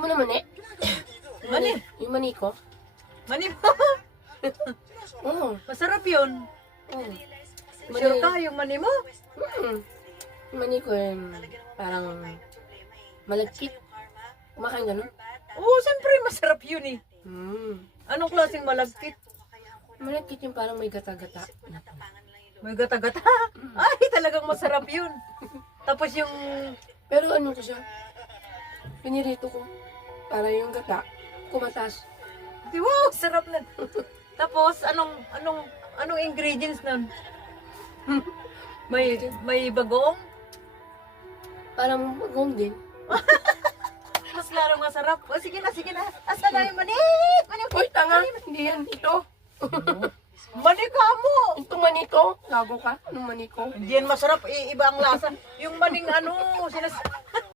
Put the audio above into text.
mo na mani? Mani? Yung mani ko? Mani mo? Oo. Masarap yun. Oo. Sure ka yung mani mo? Yung mani ko parang malagkit. Kumakain ganun? Oo, siyempre masarap yun eh. Anong klaseng malagkit? Malagkit yung parang may gata-gata. May gata-gata. Ay, talagang masarap yun. Tapos yung... Pero ano ko siya? Pinirito ko. Para yung gata, kumatas. Wow, sarap na. Tapos, anong ingredients nun? May bagoong? Parang magong din. Mas larong masarap. O, sige na, sige na. Asa na yung mani? Mani, Uy, tanga! Hindi yan. Ito. mani ka mo! Itong mani ko. Lago ka. Anong mani ko? Hindi yan masarap. Iba ang lasa. Yung maning ano,